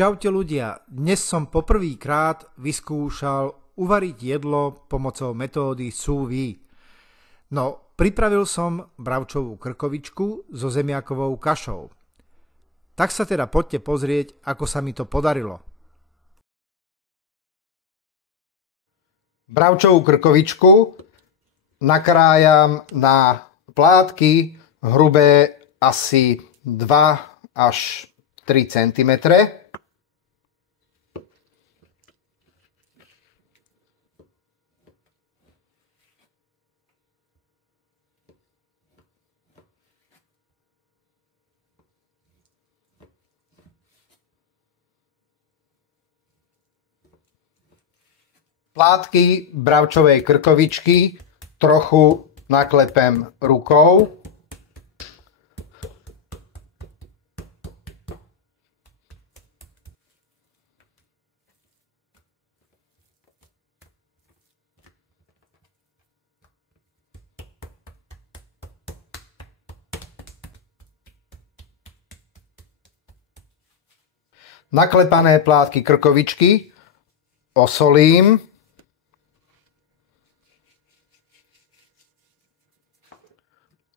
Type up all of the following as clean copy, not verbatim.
Čaute ľudia, dnes som poprvýkrát vyskúšal uvariť jedlo pomocou metódy sous vide. No, pripravil som bravčovú krkovičku so zemiakovou kašou. Tak sa teda poďte pozrieť, ako sa mi to podarilo. Bravčovú krkovičku nakrájam na plátky hrubé asi 2 až 3 cm. Plátky bravčovej krkovičky trochu naklepem rukou. Naklepané plátky krkovičky osolím.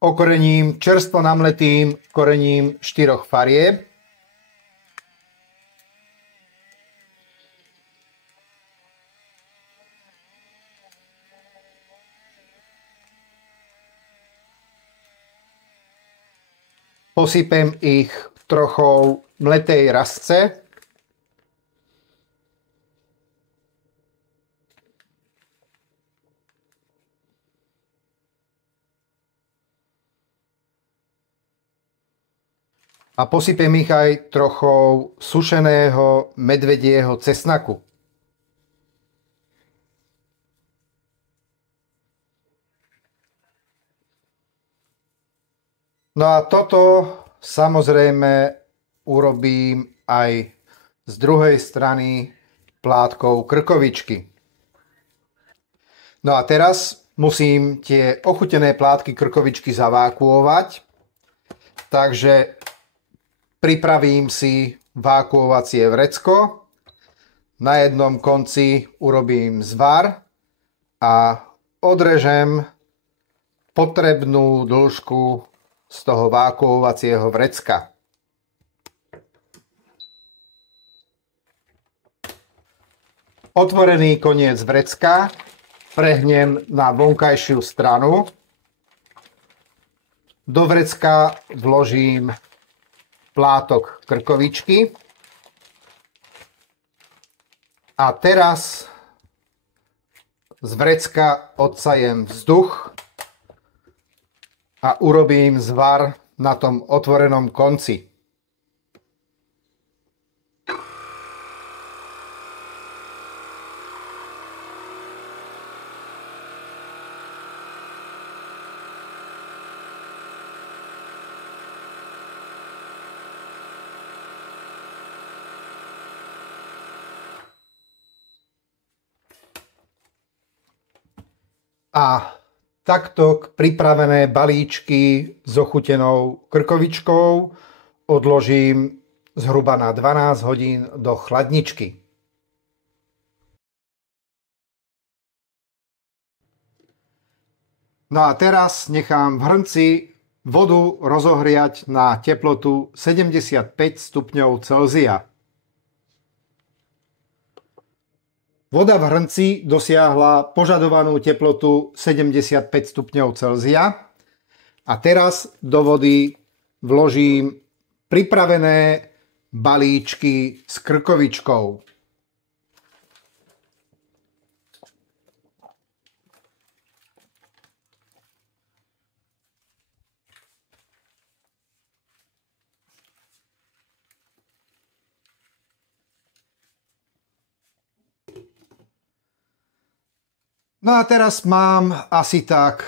Okorením čerstvo namletým korením 4 farieb. Posypem ich trochou mletej rasce. A posypem ich aj trochou sušeného medvedieho cesnaku. No a toto samozrejme urobím aj z druhej strany plátkou krkovičky. No a teraz musím tie ochutené plátky krkovičky zavákuovať. Takže pripravím si vákuovacie vrecko. Na jednom konci urobím zvar a odrežem potrebnú dĺžku z toho vákuovacieho vrecka. Otvorený koniec vrecka prehnem na vonkajšiu stranu. Do vrecka vložím plátok krkovičky. A teraz z vrecka odsajem vzduch a urobím zvar na tom otvorenom konci. A takto pripravené balíčky s ochutenou krkovičkou odložím zhruba na 12 hodín do chladničky. No a teraz nechám v hrnci vodu rozohriať na teplotu 75 stupňov Celzia. Voda v hrnci dosiahla požadovanú teplotu 75 stupňov Celzia a teraz do vody vložím pripravené balíčky s krkovičkou. No a teraz mám asi tak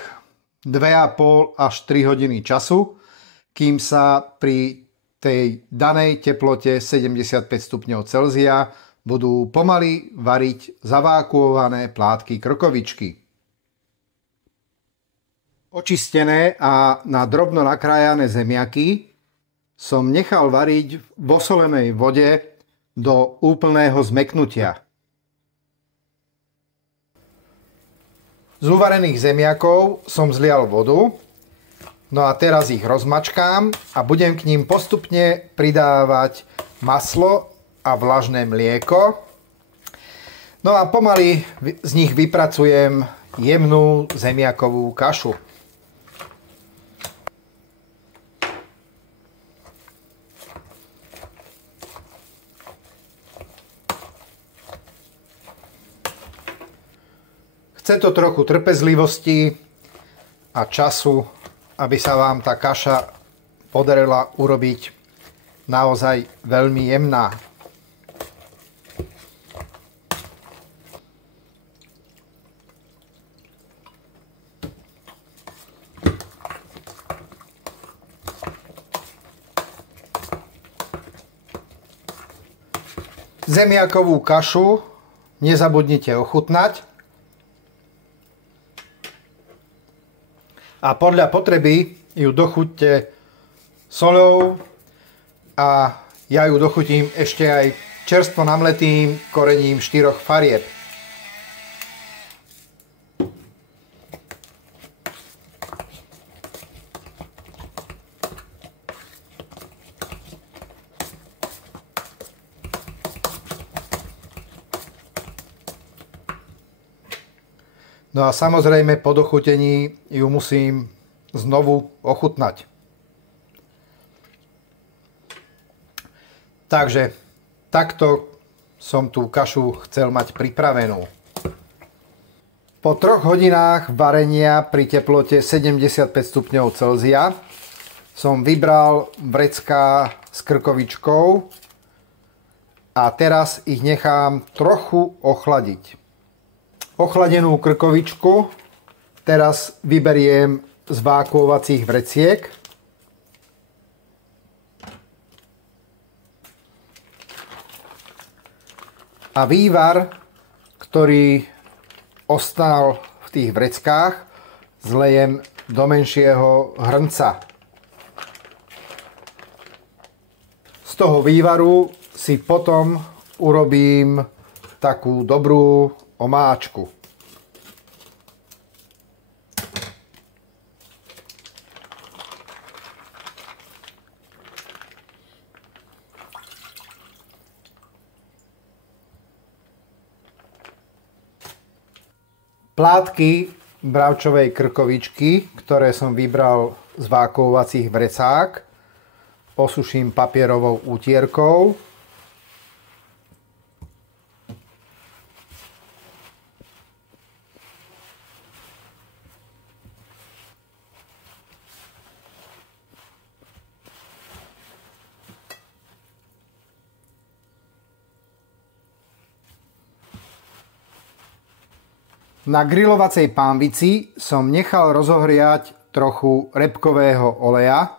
2,5 až 3 hodiny času, kým sa pri tej danej teplote 75 stupňov Celzia budú pomaly variť zavákuované plátky krkovičky. Očistené a na drobno nakrájané zemiaky som nechal variť v osolenej vode do úplného zmäknutia. Z uvarených zemiakov som zlial vodu, no a teraz ich rozmačkám a budem k ním postupne pridávať maslo a vlažné mlieko. No a pomaly z nich vypracujem jemnú zemiakovú kašu. Chce to trochu trpezlivosti a času, aby sa vám tá kaša podarila urobiť naozaj veľmi jemná. Zemiakovú kašu nezabudnite ochutnať a podľa potreby ju dochuťte soľou a ja ju dochutím ešte aj čerstvo namletým korením 4 farieb. No a samozrejme po dochutení ju musím znovu ochutnať. Takže takto som tú kašu chcel mať pripravenú. Po 3 hodinách varenia pri teplote 75 stupňov Celzia som vybral vrecká s krkovičkou a teraz ich nechám trochu ochladiť. Ochladenú krkovičku teraz vyberiem z vákuovacích vreciek. A vývar, ktorý ostal v tých vreckách, zlejem do menšieho hrnca. Z toho vývaru si potom urobím takú dobrú omáčku. Plátky bravčovej krkovičky, ktoré som vybral z vákuovacích vrecák, osuším papierovou útierkou. Na grilovacej pánvici som nechal rozohriať trochu repkového oleja.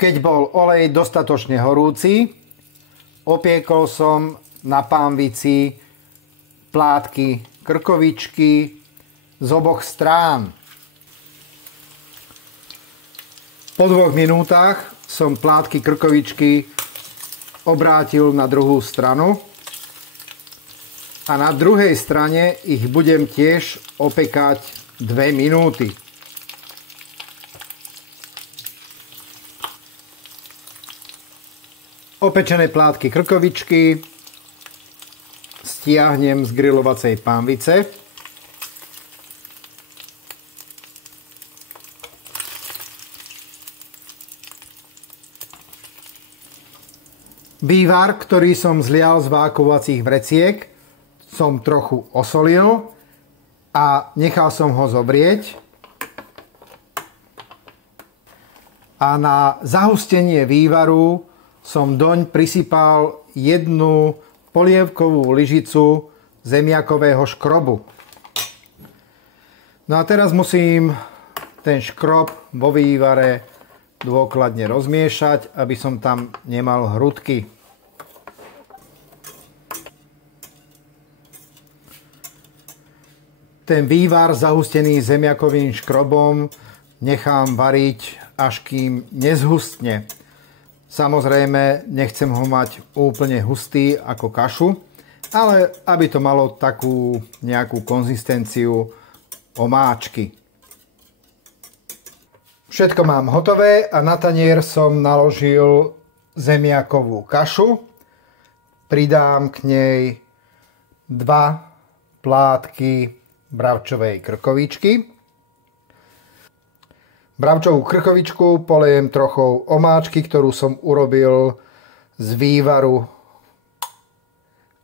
Keď bol olej dostatočne horúci, opiekol som na pánvici plátky krkovičky z oboch strán. Po 2 minútach som plátky krkovičky obrátil na druhú stranu a na druhej strane ich budem tiež opekať 2 minúty. Opečené plátky krkovičky stiahnem z grilovacej pánvice. Vývar, ktorý som zlial z vákuovacích vreciek, som trochu osolil a nechal som ho zovrieť. A na zahustenie vývaru som doň prisypal 1 polievkovú lyžicu zemiakového škrobu. No a teraz musím ten škrob vo vývare dôkladne rozmiešať, aby som tam nemal hrudky. Ten vývar zahustený zemiakovým škrobom nechám variť až kým nezhustne. Samozrejme, nechcem ho mať úplne hustý ako kašu, ale aby to malo takú nejakú konzistenciu omáčky. Všetko mám hotové a na tanier som naložil zemiakovú kašu. Pridám k nej 2 plátky bravčovej krkovičky. Bravčovú krkovičku polejem trochou omáčky, ktorú som urobil z vývaru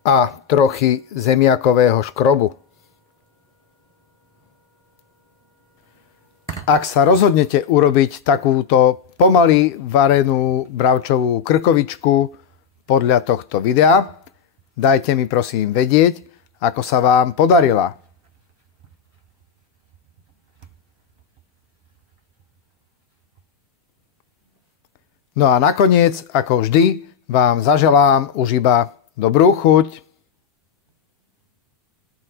a trochy zemiakového škrobu. Ak sa rozhodnete urobiť takúto pomaly varenú bravčovú krkovičku podľa tohto videa, dajte mi prosím vedieť, ako sa vám podarila. No a nakoniec, ako vždy, vám zaželám už iba dobrú chuť.